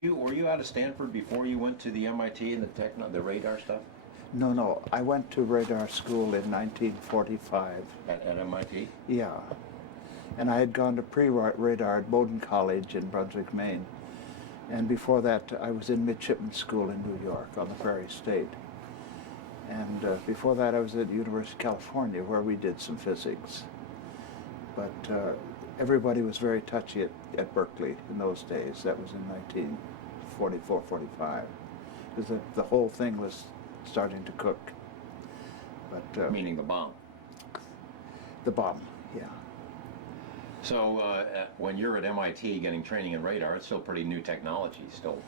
Were you out of Stanford before you went to the MIT and the radar stuff No, no. I went to radar school in 1945. at MIT? Yeah. And I had gone to pre-radar at Bowdoin College in Brunswick, Maine. And before that, I was in midshipman school in New York on the Prairie State. And before that, I was at University of California, where we did some physics. But everybody was very touchy at Berkeley in those days. That was in 1944, 45. Because the whole thing was starting to cook. But Meaning the bomb. the bomb, yeah. So when you're at MIT getting training in radar, it's still pretty new technology, still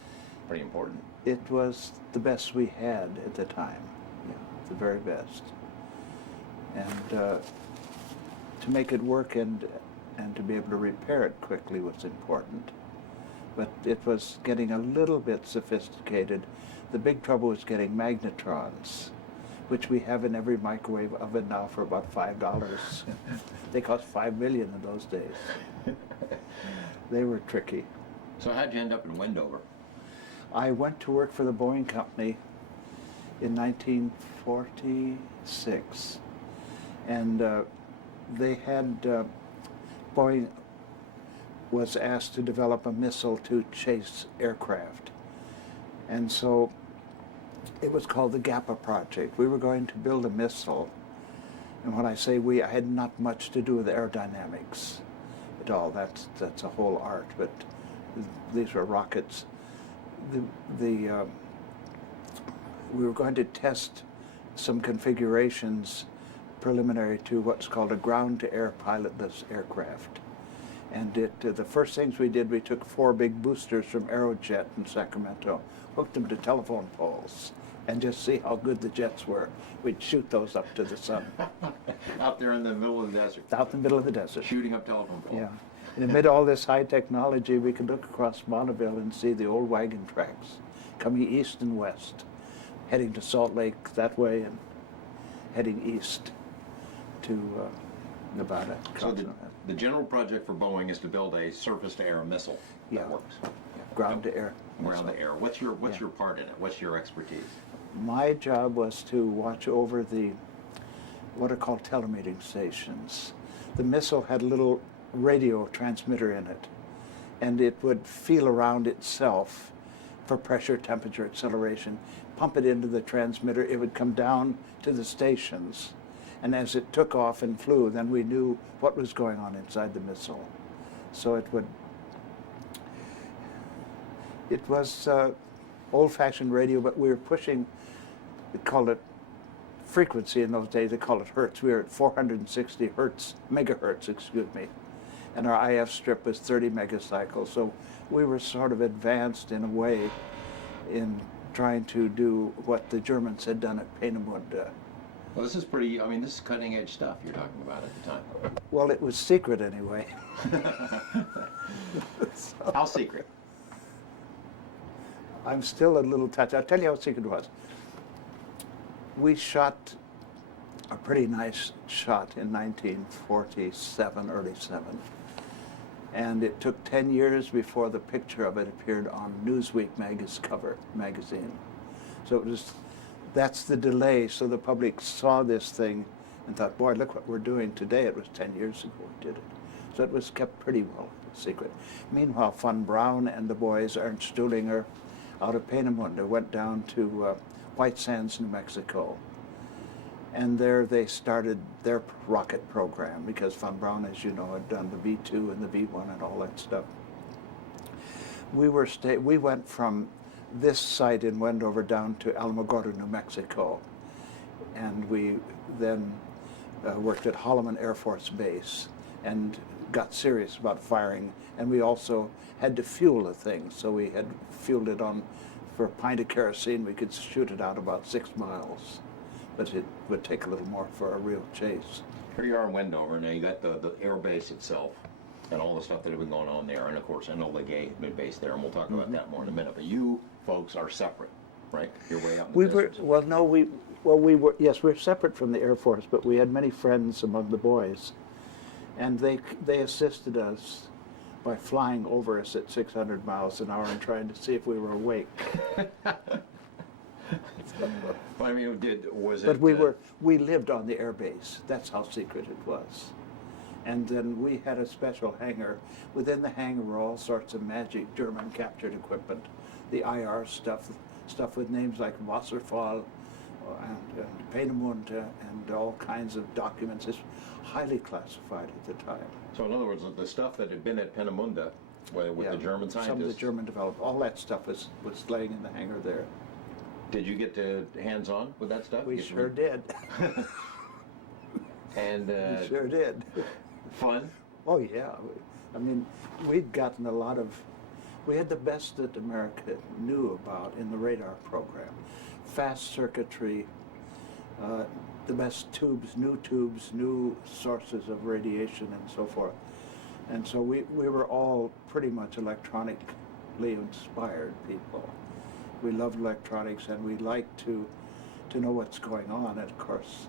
pretty important. It was the best we had at the time, yeah, the very best. And to make it work and to be able to repair it quickly was important. But it was getting a little bit sophisticated. The big trouble was getting magnetrons, which we have in every microwave oven now for about $5. They cost $5 million in those days. They were tricky. So how'd you end up in Wendover? I went to work for the Boeing Company in 1946, and they had, Boeing was asked to develop a missile to chase aircraft. And so it was called the Gapa project. We were going to build a missile, and when I say we, I had not much to do with aerodynamics at all. That's a whole art, but these were rockets. We were going to test some configurations preliminary to what's called a ground-to-air pilotless aircraft. And the first things we did, we took 4 big boosters from Aerojet in Sacramento, hooked them to telephone poles, and just see how good the jets were. We'd shoot those up to the sun. Out there in the middle of the desert. Out in the middle of the desert. Shooting up telephone poles. Yeah. And amid all this high technology, we could look across Bonneville and see the old wagon tracks coming east and west, heading to Salt Lake that way and heading east to Nevada. So the general project for Boeing is to build a surface-to-air missile that works. Ground-to-air. Ground-to-air. What's your part in it? What's your expertise? My job was to watch over what are called telemetering stations. The missile had a little radio transmitter in it, and it would feel around itself for pressure, temperature, acceleration, pump it into the transmitter. It would come down to the stations, and as it took off and flew, then we knew what was going on inside the missile. So it was old-fashioned radio, but we were pushing, they called it frequency in those days, they called it hertz. We were at 460 megahertz, excuse me. And our IF strip was 30 megacycles. So we were sort of advanced in a way in trying to do what the Germans had done at Peenemünde. Well, this is this is cutting edge stuff you're talking about at the time. Well, it was secret anyway. So, How secret? I'm still a little touched. I'll tell you how secret it was. We shot a pretty nice shot in 1947, early 7. And it took 10 years before the picture of it appeared on Newsweek magazine. So that's the delay. So the public saw this thing and thought, boy, look what we're doing today. It was 10 years ago we did it. So it was kept pretty well secret. Meanwhile, von Braun and the boys, Ernst Stuhlinger, out of Peenemünde, went down to White Sands, New Mexico. And there they started their rocket program, because von Braun, as you know, had done the V2 and the V1 and all that stuff. We went from this site in Wendover down to Alamogordo, New Mexico. And we then worked at Holloman Air Force Base and got serious about firing. And we also had to fuel the thing. So we had fueled it on, for a pint of kerosene, we could shoot it out about 6 miles. But it would take a little more for a real chase. Here you are in Wendover. Now you got the air base itself and all the stuff that had been going on there. And of course, Enola Gay had been based there, and we'll talk about that more in a minute. But you folks are separate, right? You're way out in the desert. We were, yes, we're separate from the Air Force, but we had many friends among the boys. And they assisted us by flying over us at 600 miles an hour and trying to see if we were awake. Well, I mean, was But it? we lived on the air base. That's how secret it was. And then we had a special hangar. Within the hangar were all sorts of magic German captured equipment, the IR stuff with names like Wasserfall and Peenemünde and all kinds of documents. It's highly classified at the time. So in other words, the stuff that had been at Peenemünde with the German scientists. Some of the German developed, all that stuff was laying in the hangar there. Did you get to hands-on with that stuff? We sure did. And We sure did. fun? Oh yeah, I mean, we'd gotten a lot of, we had the best that America knew about in the radar program. Fast circuitry, the best tubes, new sources of radiation and so forth. And so we were all pretty much electronically inspired people. We loved electronics and we liked to know what's going on. And of course,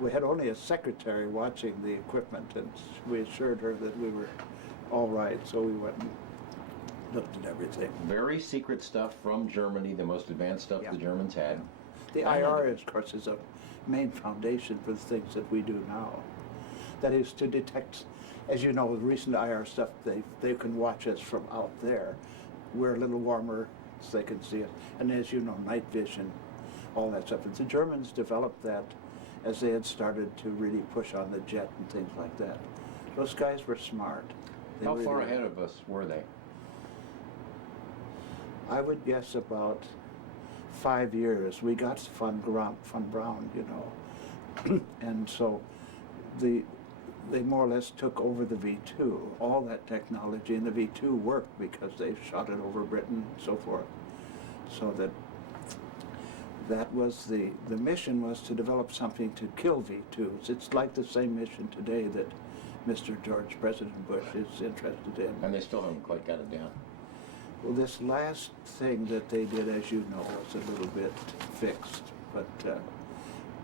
we had only a secretary watching the equipment, and we assured her that we were all right, so we went and looked at everything. Very secret stuff from Germany, the most advanced stuff the Germans had. The IR, of course, is a main foundation for the things that we do now. That is to detect, as you know, the recent IR stuff, they can watch us from out there. We're a little warmer, so they can see us. And as you know, night vision, all that stuff. And the Germans developed that as they had started to really push on the jet and things like that. Those guys were smart. How far ahead of us were they? I would guess about 5 years. We got von Braun, you know. And so they more or less took over the V2, all that technology, and the V2 worked because they shot it over Britain and so forth. So that was the mission, was to develop something to kill V2s. It's like the same mission today that Mr. President Bush is interested in. And they still haven't quite got it down. Well, this last thing that they did, as you know, was a little bit fixed. But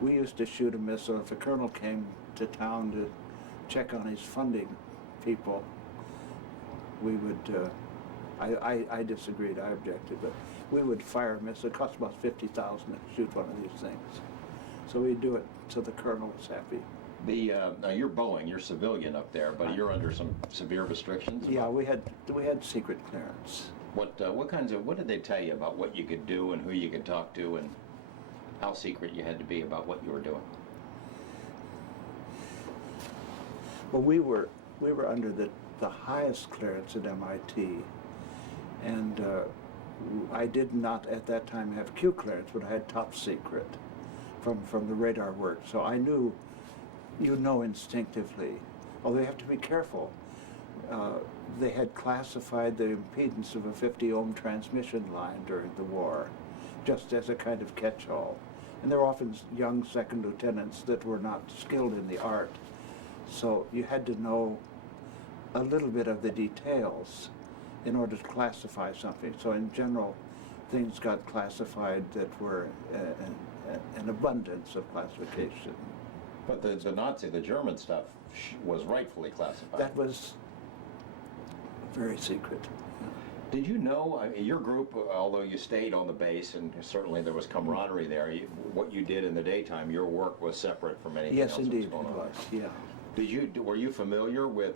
we used to shoot a missile. If a colonel came to town to check on his funding people, we would, I disagreed, I objected, but we would fire a missile. It cost about $50,000 to shoot one of these things. So we'd do it so the colonel was happy. Now you're Boeing, you're civilian up there, but you're under some severe restrictions? Yeah, we had secret clearance. What did they tell you about what you could do and who you could talk to and how secret you had to be about what you were doing? Well, we were under the highest clearance at MIT, and I did not at that time have Q clearance, but I had top secret from the radar work. So I knew, instinctively, although you have to be careful. They had classified the impedance of a 50-ohm transmission line during the war, just as a kind of catch-all. And there were often young second lieutenants that were not skilled in the art. So you had to know a little bit of the details in order to classify something. So in general, things got classified that were an abundance of classification. But the German stuff was rightfully classified. That was very secret. Did you know, your group, although you stayed on the base, and certainly there was camaraderie there, what you did in the daytime, your work was separate from anything else Yes, that was indeed, going it on? was, yeah. Were you familiar with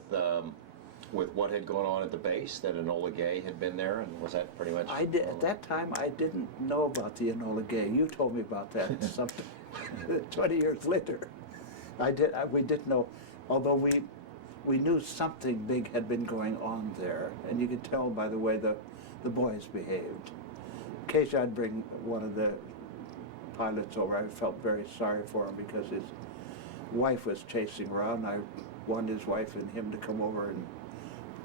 what had gone on at the base, that Enola Gay had been there, and was that pretty much? At that time, I didn't know about the Enola Gay. You told me about that something 20 years later. We didn't know, although we knew something big had been going on there, and you could tell by the way the boys behaved. Occasionally I'd bring one of the pilots over. I felt very sorry for him because his wife was chasing around. I wanted his wife and him to come over and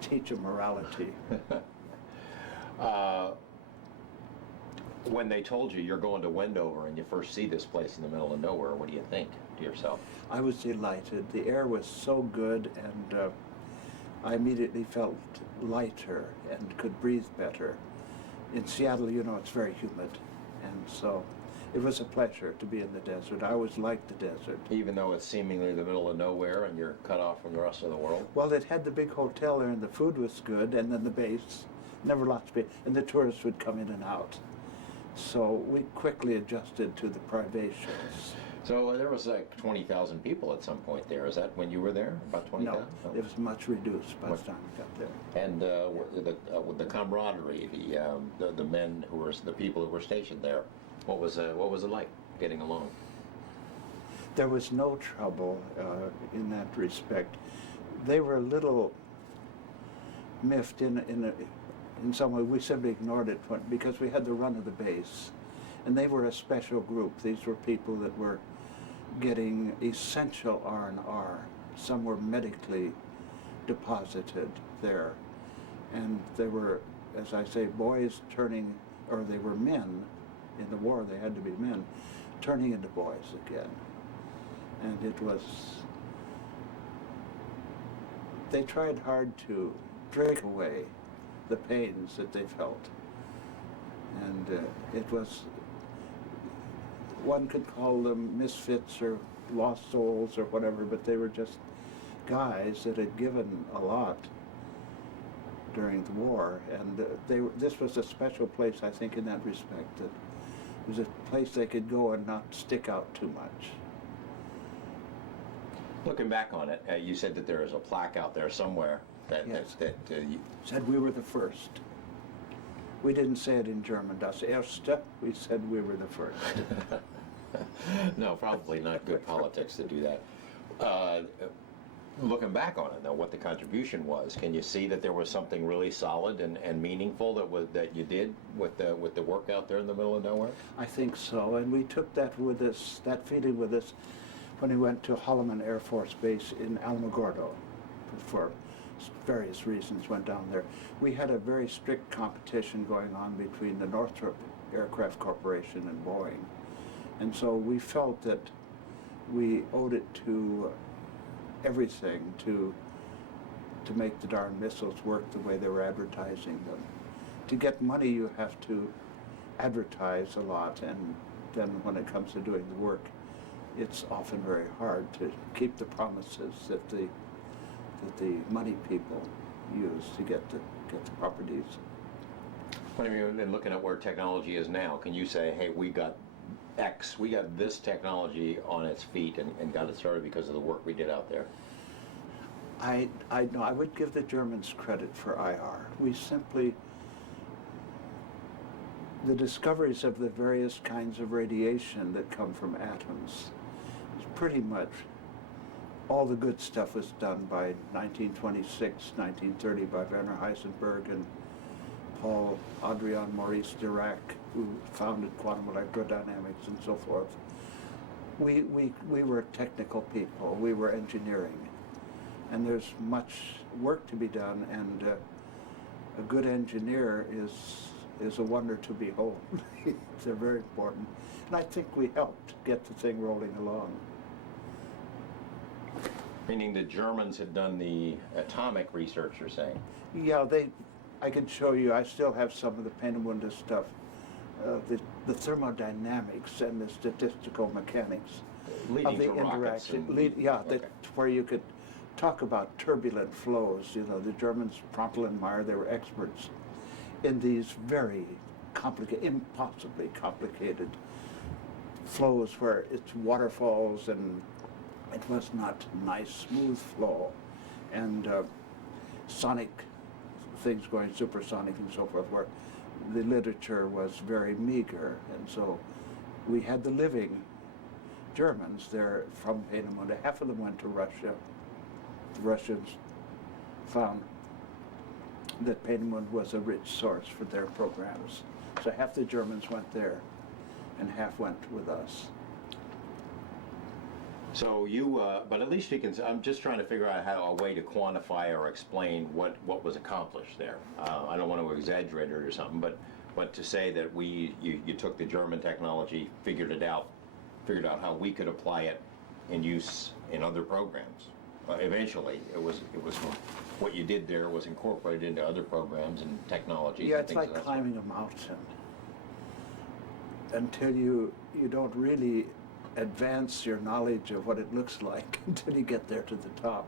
teach him morality. When they told you you're going to Wendover and you first see this place in the middle of nowhere, what do you think to yourself? I was delighted. The air was so good, and I immediately felt lighter and could breathe better. In Seattle, it's very humid, and so it was a pleasure to be in the desert. I always liked the desert. Even though it's seemingly the middle of nowhere and you're cut off from the rest of the world? Well, it had the big hotel there, and the food was good, and then the base, never lost space, and the tourists would come in and out. So we quickly adjusted to the privations. So there was like 20,000 people at some point there. Is that when you were there? About 20,000? No, it was much reduced by the time we got there. And with the camaraderie, the men who were, the people who were stationed there, what was it like getting along? There was no trouble in that respect. They were a little miffed in some way. We simply ignored it because we had the run of the base, and they were a special group. These were people that were getting essential R&R. Some were medically deposited there, and they were, as I say, boys turning, or they were men. In the war, they had to be men, turning into boys again. And it was, they tried hard to drink away the pains that they felt. And it was, one could call them misfits or lost souls or whatever, but they were just guys that had given a lot during the war. And this was a special place, I think, in that respect, that it was a place they could go and not stick out too much. Looking back on it, you said that there is a plaque out there somewhere that, Yes. you, Said we were the first. We didn't say it in German, das Erste. We said we were the first. no, probably not good politics to do that. Looking back on it, though, what the contribution was, can you see that there was something really solid and meaningful that you did with the work out there in the middle of nowhere? I think so, and we took that with us, that feeling with us, when we went to Holloman Air Force Base in Alamogordo. For various reasons went down there. We had a very strict competition going on between the Northrop Aircraft Corporation and Boeing, and so we felt that we owed it to everything to make the darn missiles work the way they were advertising them. To get money, you have to advertise a lot, and then when it comes to doing the work, it's often very hard to keep the promises that the money people use to get the properties. What I mean, and looking at where technology is now, can you say, hey, we got X, we got this technology on its feet and got it started because of the work we did out there? I know, I would give the Germans credit for IR. We simply, the discoveries of the various kinds of radiation that come from atoms, is pretty much all the good stuff was done by 1926, 1930 by Werner Heisenberg and Paul Adrian Maurice Dirac, who founded quantum electrodynamics and so forth. We were technical people, we were engineering, and there's much work to be done, and a good engineer is a wonder to behold. They're very important, and I think we helped get the thing rolling along. Meaning the Germans had done the atomic research, you're saying? Yeah, I could show you, I still have some of the Peenemünde stuff, the thermodynamics and the statistical mechanics Leading of the to rockets interaction. Where you could talk about turbulent flows. You know, the Germans, Prantl and Meyer, they were experts in these very complicated, impossibly complicated flows where it's waterfalls and it was not nice, smooth flow, and sonic things going supersonic and so forth, where the literature was very meager. And so we had the living Germans there from Peenemünde. Half of them went to Russia. The Russians found that Peenemünde was a rich source for their programs. So half the Germans went there and half went with us. So you, but at least you can, I'm just trying to figure out a way to quantify or explain what was accomplished there. I don't want to exaggerate it or something, but to say that you took the German technology, figured out how we could apply it in use in other programs. Eventually, it was what you did there was incorporated into other programs and technologies. Yeah, and it's things like of that climbing a mountain. until you don't really advance your knowledge of what it looks like until you get there to the top.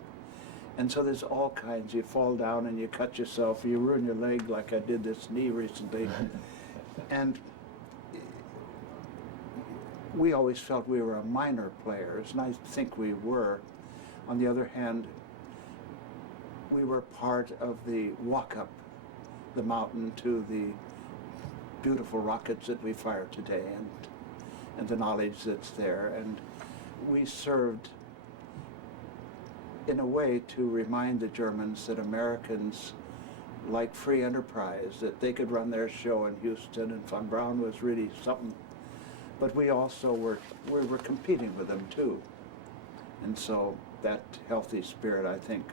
And so there's all kinds. You fall down and you cut yourself, you ruin your leg like I did this knee recently. And we always felt we were minor players, and I think we were. On the other hand, we were part of the walk up the mountain to the beautiful rockets that we fire today, and the knowledge that's there. And we served in a way to remind the Germans that Americans like free enterprise, that they could run their show in Houston, and von Braun was really something. But we also were competing with them too. And so that healthy spirit, I think,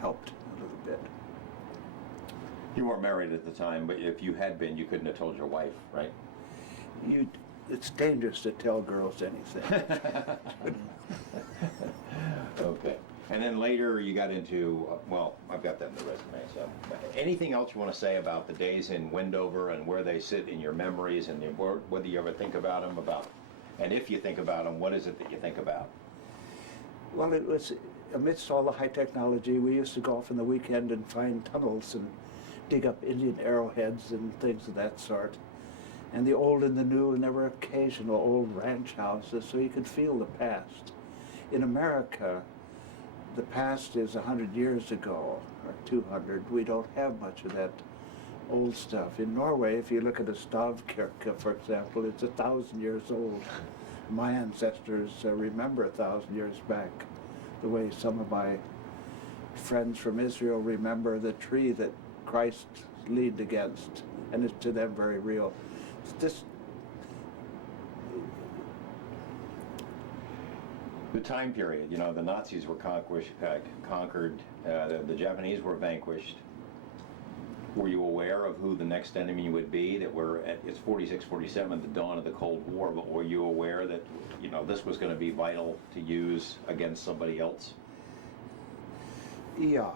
helped a little bit. You weren't married at the time, but if you had been, you couldn't have told your wife, right? It's dangerous to tell girls anything. Okay. And then later you got into, well, I've got that in the resume, so. Anything else you want to say about the days in Wendover and where they sit in your memories, and whether you ever think about them, and if you think about them, what is it that you think about? Well, it was, amidst all the high technology, we used to go off on the weekend and find tunnels and dig up Indian arrowheads and things of that sort. And the old and the new, and there were occasional old ranch houses, so you could feel the past. In America, the past is 100 years ago, or 200. We don't have much of that old stuff. In Norway, if you look at a stavkirke, for example, it's 1,000 years old. My ancestors remember 1,000 years back, the way some of my friends from Israel remember the tree that Christ leaned against, and it's to them very real. It's the time period, the Nazis were conquered, the Japanese were vanquished. Were you aware of who the next enemy would be? It's 46, 47, the dawn of the Cold War, but were you aware that, this was going to be vital to use against somebody else? Yeah,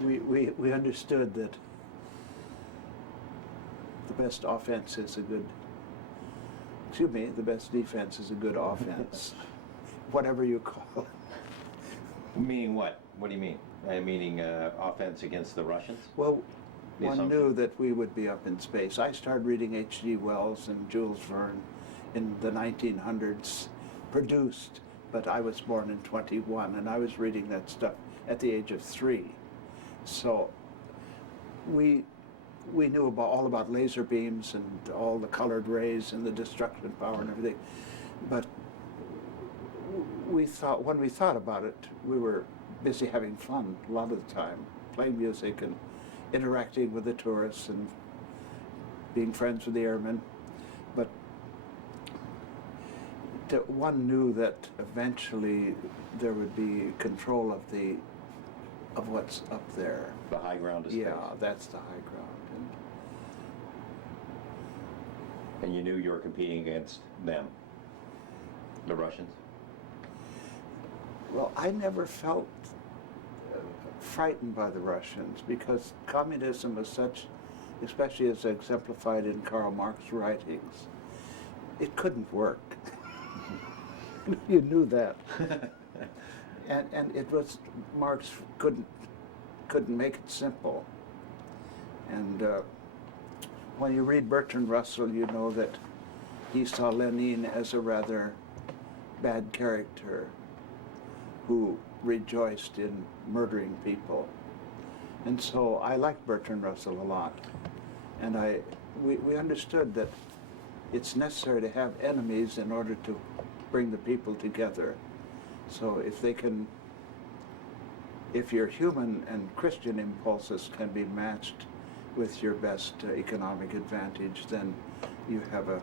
we understood that the best offense is the best defense is a good offense. Whatever you call it. Meaning what? What do you mean? Meaning offense against the Russians? Well, one knew that we would be up in space. I started reading H.G. Wells and Jules Verne in the 1900s, produced, but I was born in 21, and I was reading that stuff at the age of 3. So we knew all about laser beams and all the colored rays and the destruction power and everything, but when we thought about it, we were busy having fun a lot of the time, playing music and interacting with the tourists and being friends with the airmen. But one knew that eventually there would be control of what's up there. The high ground of space. Yeah, that's the high ground. And you knew you were competing against them, the Russians? Well, I never felt frightened by the Russians, because communism as such, especially as exemplified in Karl Marx's writings, it couldn't work. You knew that. and it was, Marx couldn't make it simple. And when you read Bertrand Russell, you know that he saw Lenin as a rather bad character who rejoiced in murdering people. And so I liked Bertrand Russell a lot. And we understood that it's necessary to have enemies in order to bring the people together. So if your human and Christian impulses can be matched with your best economic advantage, then you have a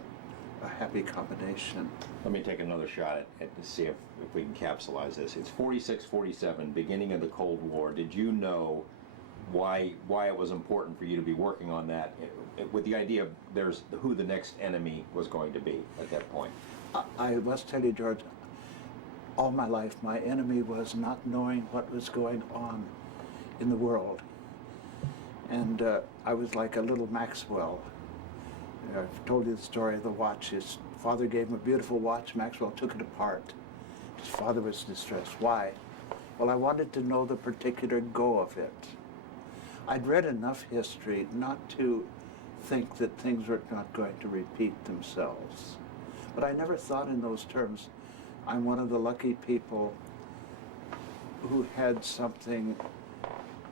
happy combination. Let me take another shot at to see if we can capsulize this. It's 46, 47, beginning of the Cold War. Did you know why it was important for you to be working on that, with the idea of who the next enemy was going to be at that point? I must tell you, George, all my life my enemy was not knowing what was going on in the world. And I was like a little Maxwell. I've told you the story of the watch. His father gave him a beautiful watch. Maxwell took it apart. His father was distressed. Why? Well, I wanted to know the particular go of it. I'd read enough history not to think that things were not going to repeat themselves. But I never thought in those terms. I'm one of the lucky people who had something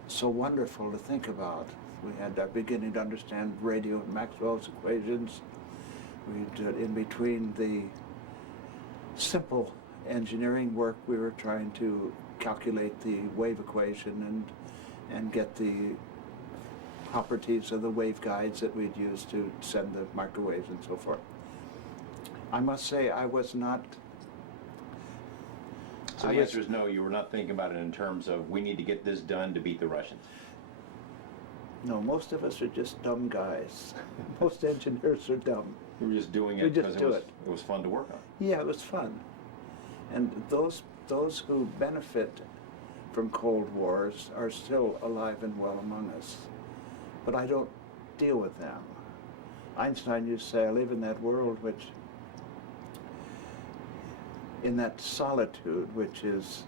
so wonderful to think about. We had beginning to understand radio and Maxwell's equations. In between the simple engineering work, we were trying to calculate the wave equation and get the properties of the waveguides that we'd use to send the microwaves and so forth. I must say I was not... So the answer is no, you were not thinking about it in terms of we need to get this done to beat the Russians. No, most of us are just dumb guys. Most engineers are dumb. We were just doing We it just because do it was fun to work on. Yeah, it was fun. And those who benefit from Cold Wars are still alive and well among us. But I don't deal with them. Einstein used to say, I live in that world which, in that solitude which is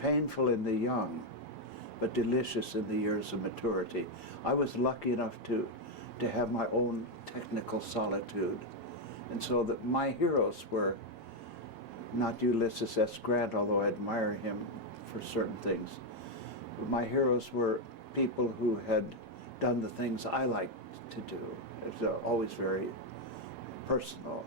painful in the young, but delicious in the years of maturity. I was lucky enough to have my own technical solitude. And so that my heroes were not Ulysses S. Grant, although I admire him for certain things. My heroes were people who had done the things I liked to do. It's always very personal.